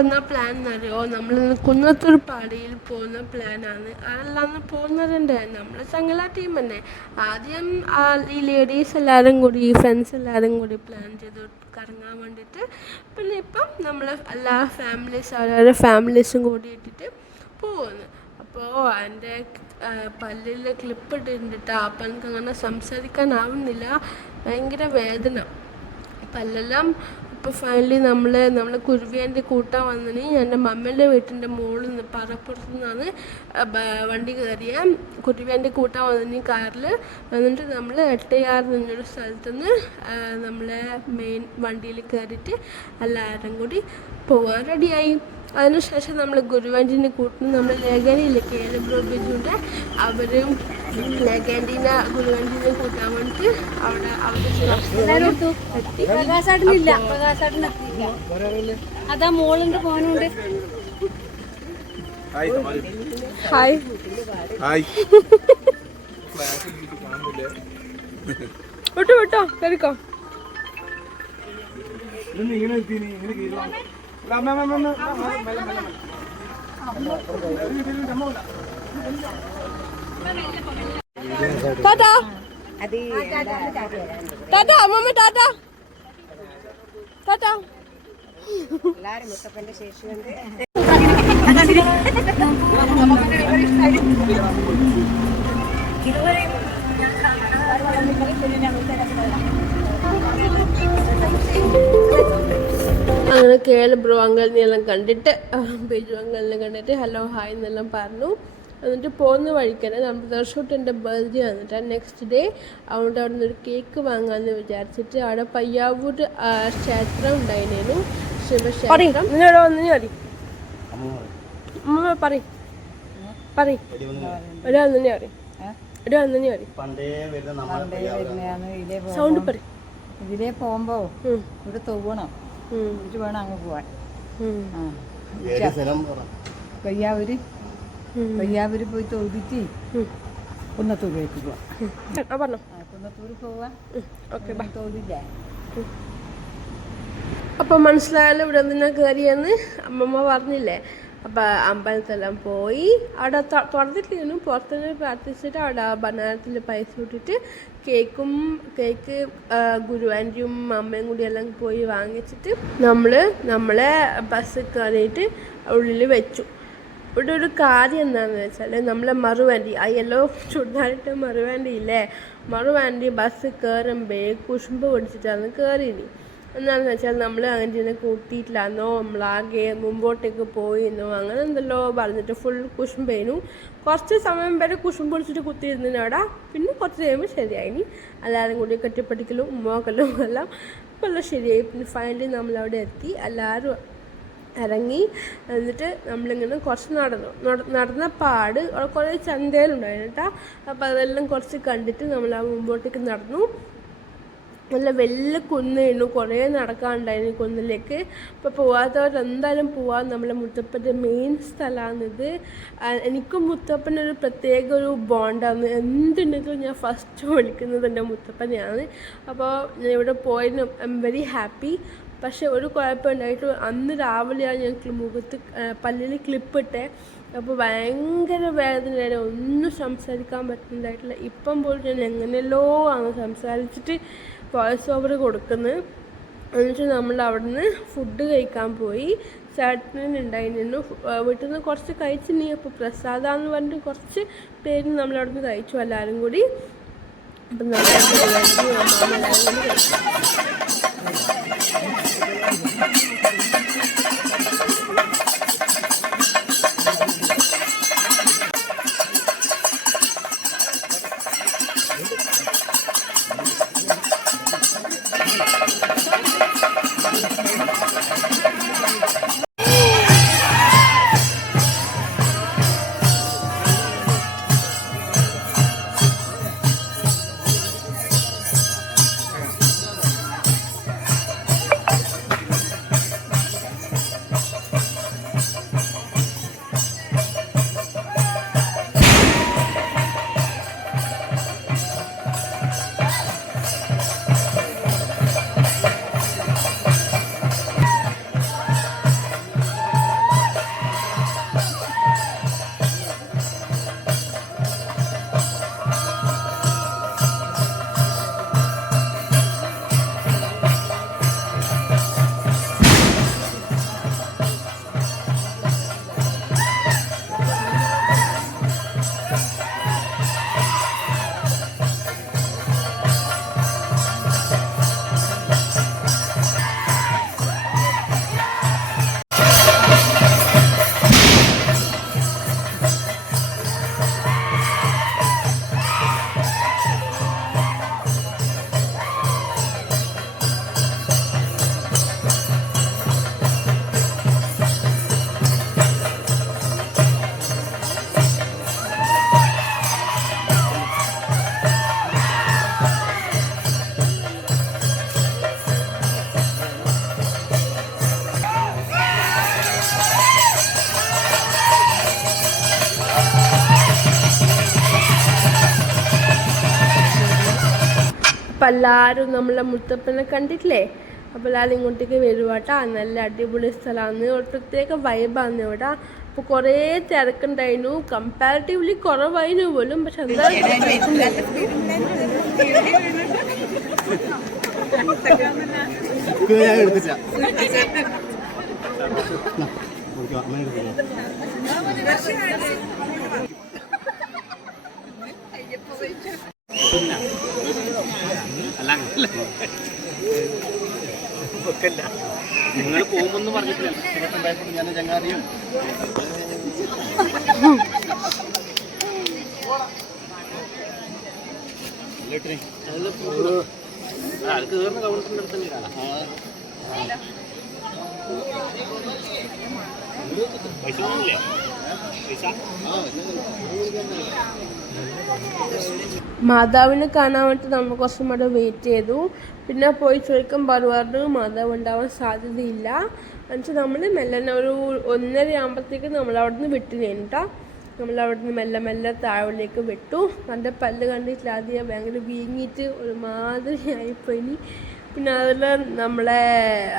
എന്നാ പ്ലാൻ എന്നറിയോ? നമ്മളിന്ന് കുന്നത്തൂർ പാടിയിൽ പോകുന്ന പ്ലാനാണ്. അതെല്ലാം പോകുന്നതുണ്ട്. നമ്മൾ ചങ്ങല ടീം തന്നെ. ആദ്യം ഈ ലേഡീസ് എല്ലാവരും കൂടി, ഈ ഫ്രണ്ട്സ് എല്ലാവരും കൂടി പ്ലാൻ ചെയ്ത് കറങ്ങാൻ വേണ്ടിയിട്ട്. പിന്നെ ഇപ്പം നമ്മൾ എല്ലാ ഓരോരോ ഫാമിലീസും കൂടി ഇട്ടിട്ട് പോകുന്നു. അപ്പോൾ എൻ്റെ പല്ലിൽ ക്ലിപ്പ് ഇട്ടിട്ടുണ്ട്. അപ്പം എനിക്ക് അങ്ങനെ സംസാരിക്കാനാവുന്നില്ല, ഭയങ്കര വേദന പല്ലെല്ലാം. അപ്പോൾ ഫൈനലി നമ്മൾ കുരുവിയൻ്റെ കൂട്ടാൻ വന്നിന്. എൻ്റെ മമ്മേൻ്റെ വീട്ടിൻ്റെ മുകളിൽ നിന്ന് പറപ്പുറത്തു നിന്നാണ് വണ്ടി കയറിയ. കുരുവിയൻ്റെ കൂട്ടാൻ വന്നിന് കാറിൽ. എന്നിട്ട് നമ്മൾ എട്ടയാറ് എന്നൊരു സ്ഥലത്തുനിന്ന് നമ്മളെ മെയിൻ വണ്ടിയിൽ കയറിയിട്ട് എല്ലാവരും കൂടി പോകാൻ റെഡിയായി. അതിനുശേഷം നമ്മൾ ഗുരുവാഞ്ചിനെ കൂട്ടുന്നു. നമ്മൾ ലേഖനിയിലെ കേരള ബിജുവിൻ്റെ അവരും ലേഖാൻറ്റീനെ ഗുരുവാഞ്ചിനെ കൂട്ടാൻ വേണ്ടിയിട്ട് അവിടെ അതാ മോളുണ്ട് ഫോനുണ്ട്. ഹായ് വിട്ടോ വിട്ടോ കയറിക്കോ. ടാറ്റാ ടാറ്റാ അമ്മമ്മ ടാറ്റാ ടാറ്റാ. എല്ലാരും മുത്തപ്പന്റെ ശേഷിയുണ്ട്. അങ്ങനെ കേരള ബ്രോ അങ്കിളിനെല്ലാം കണ്ടിട്ട് ബിജു അങ്കിളിനെ കണ്ടിട്ട് ഹലോ ഹായ് എന്നെല്ലാം പറഞ്ഞു. എന്നിട്ട് പോകുന്ന വഴിക്കന്നെ നമ്മുടെ ദർശോട്ടിൻ്റെ ബർത്ത്ഡേ വന്നിട്ട് നെക്സ്റ്റ് ഡേ അതുകൊണ്ട് അവിടെ നിന്ന് ഒരു കേക്ക് വാങ്ങാമെന്ന് വിചാരിച്ചിട്ട് അവിടെ പയ്യാവൂർ ക്ഷേത്രം ഉണ്ടായിരുന്നു, ശിവക്ഷേത്രം. സൗണ്ട് പറ. ഇതിലേ പോകുമ്പോ ഇവിടെ തോന്നണം, എന്നിട്ട് വേണം അങ്ങ് പോവാൻ. പയ്യാവൂര് പോയി തൊഴുതിട്ട് കുന്നത്തൂരിലേക്ക് പോവാം. കുന്നത്തൂര് പോവാ തൊഴുതില്ലേ. അപ്പം മനസ്സിലായാലും ഇവിടെ നിന്നാ കയറിയെന്ന് അമ്മമ്മ പറഞ്ഞില്ലേ. അപ്പം അമ്പലത്തെല്ലാം പോയി അവിടെ തുറന്നിട്ടിരുന്നു. പുറത്തുനിന്ന് പ്രാർത്ഥിച്ചിട്ട് അവിടെ ബനാരത്തിൽ പൈസ ഇട്ടിട്ട് കേക്ക് ഗുരുവാൻ്റിയും അമ്മയും കൂടി എല്ലാം പോയി വാങ്ങിച്ചിട്ട് നമ്മളെ ബസ് കയറിയിട്ട് ഉള്ളിൽ വെച്ചു. ഇവിടെ ഒരു കാര്യം എന്താണെന്ന് വെച്ചാൽ നമ്മളെ മറുവണ്ടി, ആ യെല്ലോ ചുടുതാറിട്ട് മറുവണ്ടി ഇല്ലേ, മറുവണ്ടി ബസ് കയറുമ്പോൾ കുശുമ്പ് പിടിച്ചിട്ടാണ് കയറിയത്. എന്താണെന്ന് വെച്ചാൽ നമ്മൾ അങ്ങനെ കൂട്ടിയിട്ടില്ലാന്നോ, നമ്മളാകെ മുമ്പോട്ടേക്ക് പോയിന്നോ അങ്ങനെ എന്തെല്ലോ പറഞ്ഞിട്ട് ഫുൾ കുശുമ്പേനു. കുറച്ച് സമയം വരെ കുശുമ്പ് പിടിച്ചിട്ട് കുത്തിയിരുന്നതിന് അവിടെ. പിന്നെ കുറച്ച് കഴിയുമ്പോൾ ശരിയായിനി. എല്ലാവരും കൂടി കെട്ടിപ്പടിക്കലും ഉമ്മാക്കലും എല്ലാം എല്ലാം ശരിയായി. പിന്നെ ഫൈനലി നമ്മളവിടെ എത്തി, എല്ലാവരും ഇറങ്ങി. എന്നിട്ട് നമ്മളിങ്ങനെ കുറച്ച് നടന്ന പാട് കുറേ ചന്തയിലുണ്ടായിരുന്നു കേട്ടോ. അപ്പോൾ അതെല്ലാം കുറച്ച് കണ്ടിട്ട് നമ്മൾ ആ മുമ്പോട്ടേക്ക് നടന്നു. നല്ല വലിയ കുന്നായിരുന്നു, കുറേ നടക്കാനുണ്ടായിരുന്നു കുന്നിലേക്ക്. അപ്പോൾ പോവാത്തവരെന്തായാലും പോവാൻ. നമ്മളെ മുത്തപ്പൻ്റെ മെയിൻ സ്ഥലമാണിത്. എനിക്കും മുത്തപ്പനൊരു പ്രത്യേക ഒരു ബോണ്ടാണ്. എന്തുണ്ടെങ്കിലും ഞാൻ ഫസ്റ്റ് വിളിക്കുന്നത് എൻ്റെ മുത്തപ്പനെയാണ്. അപ്പോൾ ഞാൻ ഇവിടെ പോയതിന് ഐ എം വെരി ഹാപ്പി. പക്ഷേ ഒരു കുഴപ്പമുണ്ടായിട്ട് അന്ന് രാവിലെയാണ് ഞാൻ പല്ലിൽ ക്ലിപ്പിട്ടെ. അപ്പോൾ ഭയങ്കര വേദനയായിരുന്നു, ഒന്നും സംസാരിക്കാൻ പറ്റുന്നതായിട്ടില്ല. ഇപ്പം പോലും ഞാൻ എങ്ങനെയല്ലോ ആണ് സംസാരിച്ചിട്ട് വോയിസ് ഓവർ കൊടുക്കുന്നത്. എന്നിട്ട് നമ്മൾ അവിടെ നിന്ന് ഫുഡ് കഴിക്കാൻ പോയി. ചേട്ടനുണ്ടായിരുന്നു, വീട്ടിൽ നിന്ന് കുറച്ച് കഴിച്ചിനി. അപ്പോൾ പ്രസാദാന്ന് പറഞ്ഞിട്ട് കുറച്ച് പേര് നമ്മളവിടെ നിന്ന് കഴിച്ചു എല്ലാവരും കൂടി. അപ്പം നമ്മളെല്ലാവരും കൂടി കഴിച്ചു. അപ്പം എല്ലാവരും നമ്മളെ മുത്തപ്പനെ കണ്ടിട്ടില്ലേ, അപ്പോൾ എല്ലാവരും ഇങ്ങോട്ടേക്ക് വരുവാട്ടാ. നല്ല അടിപൊളി സ്ഥലമാണ്, ഒരു പ്രത്യേക വൈബാണ് ഇവിടെ. അപ്പോൾ കുറേ തിരക്കുണ്ടായിരുന്നു, കമ്പാരിറ്റീവ്ലി കുറവായിരുന്നു പോലും, പക്ഷെ നിങ്ങൾ പോകുമെന്ന് പറഞ്ഞിട്ടില്ല, ഞാൻ ചങ്ങാതിയും ആൾക്ക് കയറുന്ന കൗണ്ടറിൻ്റെ അടുത്ത് തന്നെ കാണാം. പൈസ ഒന്നുമില്ലേ? പൈസ മാതാവിനെ കാണാൻ വേണ്ടി നമ്മൾ കുറച്ചും കൂടെ വെയിറ്റ് ചെയ്തു. പിന്നെ പോയി ചോദിക്കാൻ പറഞ്ഞു മാതാവ് ഉണ്ടാവാൻ സാധ്യതയില്ല. എന്നുവെച്ചാൽ നമ്മൾ മെല്ലനെ ഒരു 1:30 ആകുമ്പോഴത്തേക്ക് നമ്മളവിടെ നിന്ന് വിട്ടു കഴിഞ്ഞിട്ടാ. നമ്മളവിടെ നിന്ന് മെല്ലെ മെല്ലെ താഴേക്ക് വിട്ടു. എൻ്റെ പല്ല് കണ്ടിട്ടില്ല, ആദ്യം ഭയങ്കര വീങ്ങിയിട്ട് ഒരുമാതിരി ആയിപ്പോയി. പിന്നെ അതുപോലെ നമ്മളെ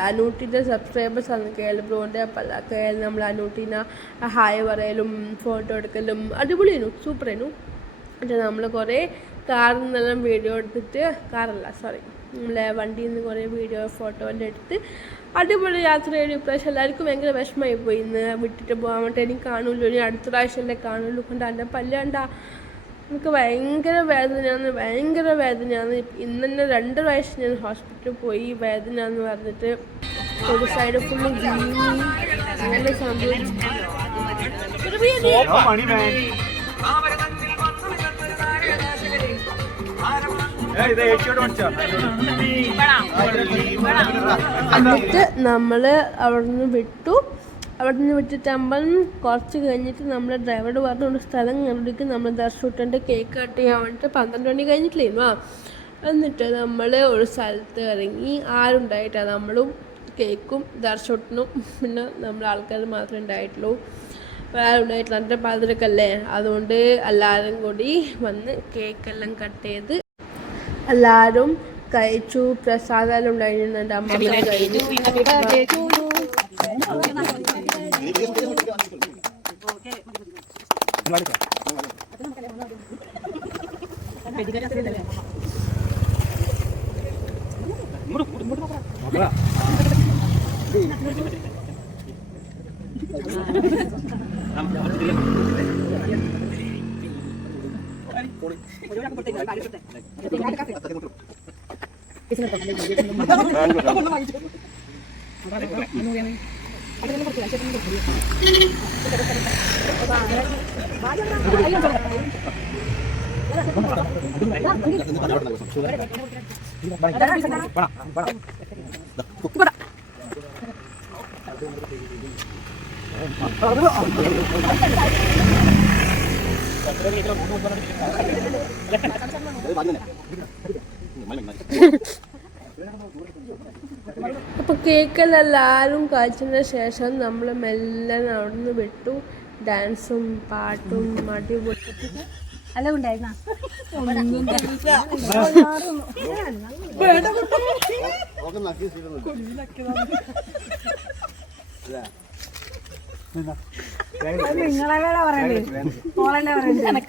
അനൂട്ടിൻ്റെ സബ്സ്ക്രൈബേഴ്സാണ് കേൾ ബ്രോൻ്റെ കേൾ നമ്മൾ അനൂട്ടിനെ ഹായ് പറയലും ഫോട്ടോ എടുക്കലും അടിപൊളിയായിരുന്നു, സൂപ്പറായിരുന്നു. എന്നിട്ട് നമ്മൾ കുറേ കാറിൽ നിന്നെല്ലാം വീഡിയോ എടുത്തിട്ട്, നമ്മളെ വണ്ടിയിൽ നിന്ന് കുറേ വീഡിയോ ഫോട്ടോ എല്ലാം എടുത്ത് അടിപൊളി യാത്രയുടെ ഇപ്രാവശ്യം എല്ലാവർക്കും ഭയങ്കര വിഷമമായി പോയി. ഇന്ന് വിട്ടിട്ട് പോകാൻ വേണ്ടി എനിക്ക് കാണുള്ളൂ, ഇനി അടുത്ത പ്രാവശ്യമല്ലേ കാണുള്ളൂ. കൊണ്ട് എൻ്റെ പല്ല് കണ്ട എനിക്ക് ഭയങ്കര വേദനയാണ്. ഇന്ന് തന്നെ 2 പ്രാവശ്യം ഞാൻ ഹോസ്പിറ്റലിൽ പോയി. വേദന എന്ന് പറഞ്ഞിട്ട് ഒരു സൈഡ് ഫുള്ള് വീങ്ങി അങ്ങനെ സംഭവിച്ചു. എന്നിട്ട് നമ്മൾ അവിടെ നിന്ന് വിട്ടിട്ടാകുമ്പം കുറച്ച് കഴിഞ്ഞിട്ട് നമ്മളെ ഡ്രൈവറോട് പറഞ്ഞ ഒരു സ്ഥലം കണ്ടിട്ട് നമ്മൾ ദർശുട്ടൻ്റെ കേക്ക് കട്ട് ചെയ്യാൻ വേണ്ടിയിട്ട് 12 മണി കഴിഞ്ഞിട്ടില്ലായിരുന്നു. എന്നിട്ട് നമ്മൾ ഒരു സ്ഥലത്ത് ഇറങ്ങി, ആരുണ്ടായിട്ടാണ് നമ്മളും കേക്കും ദർശുട്ടനും പിന്നെ നമ്മളെ ആൾക്കാർ മാത്രമേ ഉണ്ടായിട്ടുള്ളൂ, വേറെ ഉണ്ടായിട്ടില്ല. എൻ്റെ പാതിരക്കല്ലേ, അതുകൊണ്ട് എല്ലാവരും കൂടി വന്ന് കേക്കെല്ലാം കട്ട് ചെയ്ത് എല്ലാവരും കഴിച്ചു. പ്രസാദം ഉണ്ടായിരുന്നു, എൻ്റെ അമ്മ കഴിഞ്ഞു. അപ്പോൾ കേക്കെല്ലാം എല്ലാവരും കഴിച്ചതിന് ശേഷം നമ്മൾ മെല്ലെ അവിടെ നിന്ന് വിട്ടു. ഡാൻസും പാട്ടും അടിപൊളി അല്ല ഉണ്ടായിരുന്ന നിങ്ങളെ വേറെ പറയണ്ടേ, മോളെന്നെ പറയണ്ടേ.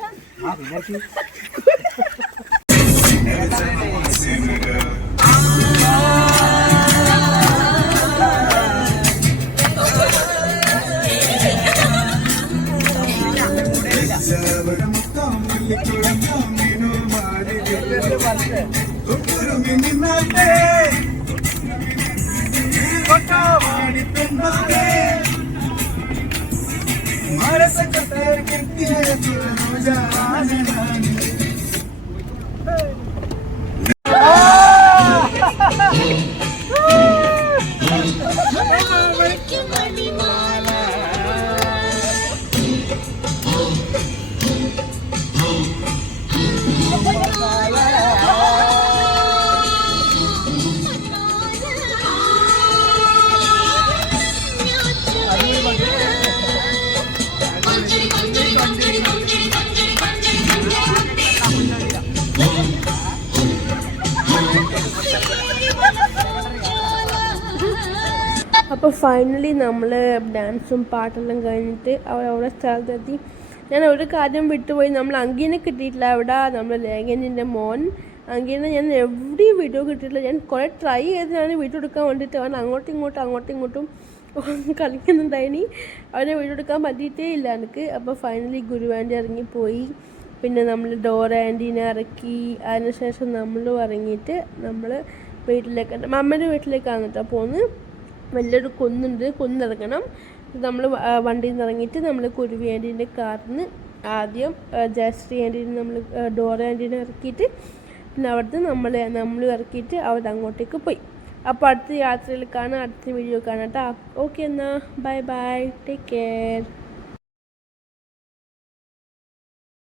അപ്പോൾ ഫൈനലി നമ്മൾ ഡാൻസും പാട്ടെല്ലാം കഴിഞ്ഞിട്ട് അവിടെ സ്ഥലത്തെത്തി. ഞാൻ ഒരു കാര്യം വിട്ടുപോയി, നമ്മൾ അങ്കീനെ കിട്ടിയിട്ടില്ല. അവിടെ നമ്മൾ ലേഖനിൻ്റെ മോൻ അങ്കീനെ ഞാൻ എവിടെയും വീഡിയോ കിട്ടിയിട്ടില്ല. ഞാൻ കുറേ ട്രൈ ചെയ്തതാണ് വീഡിയോ എടുക്കാൻ വേണ്ടിയിട്ട്. അവൻ അങ്ങോട്ടും ഇങ്ങോട്ടും കളിക്കുന്നുണ്ടായിനി. അവനെ വീഡിയോ എടുക്കാൻ പറ്റിയിട്ടേ ഇല്ല എനിക്ക്. അപ്പോൾ ഫൈനലി ഗുരുവാൻ്റെ ഇറങ്ങിപ്പോയി. പിന്നെ നമ്മൾ ഡോറ ആൻറ്റീനെ ഇറക്കി. അതിനുശേഷം നമ്മളും ഇറങ്ങിയിട്ട് നമ്മൾ വീട്ടിലേക്ക്, അമ്മേൻ്റെ വീട്ടിലേക്കാണ് കേട്ടോ പോകുന്നത്. വലിയൊരു കുന്നിറങ്ങണം. നമ്മൾ വണ്ടിയിൽ നിന്ന് ഇറങ്ങിയിട്ട് നമ്മൾ കുരുവി ആൻറ്റീൻ്റെ കാറിൽ നിന്ന് ആദ്യം ജയശ്രീ ആൻറ്റീനെ നമ്മൾ ഡോറ ആൻറ്റീനെ ഇറക്കിയിട്ട് പിന്നെ അവിടുന്ന് നമ്മൾ ഇറക്കിയിട്ട് അവിടെ അങ്ങോട്ടേക്ക് പോയി. അപ്പോൾ അടുത്ത യാത്രയിൽ കാണാം, അടുത്ത വീഡിയോ കാണാം കേട്ടോ. ഓക്കെ എന്നാൽ ബൈ ബൈ, ടേക്ക് കെയർ.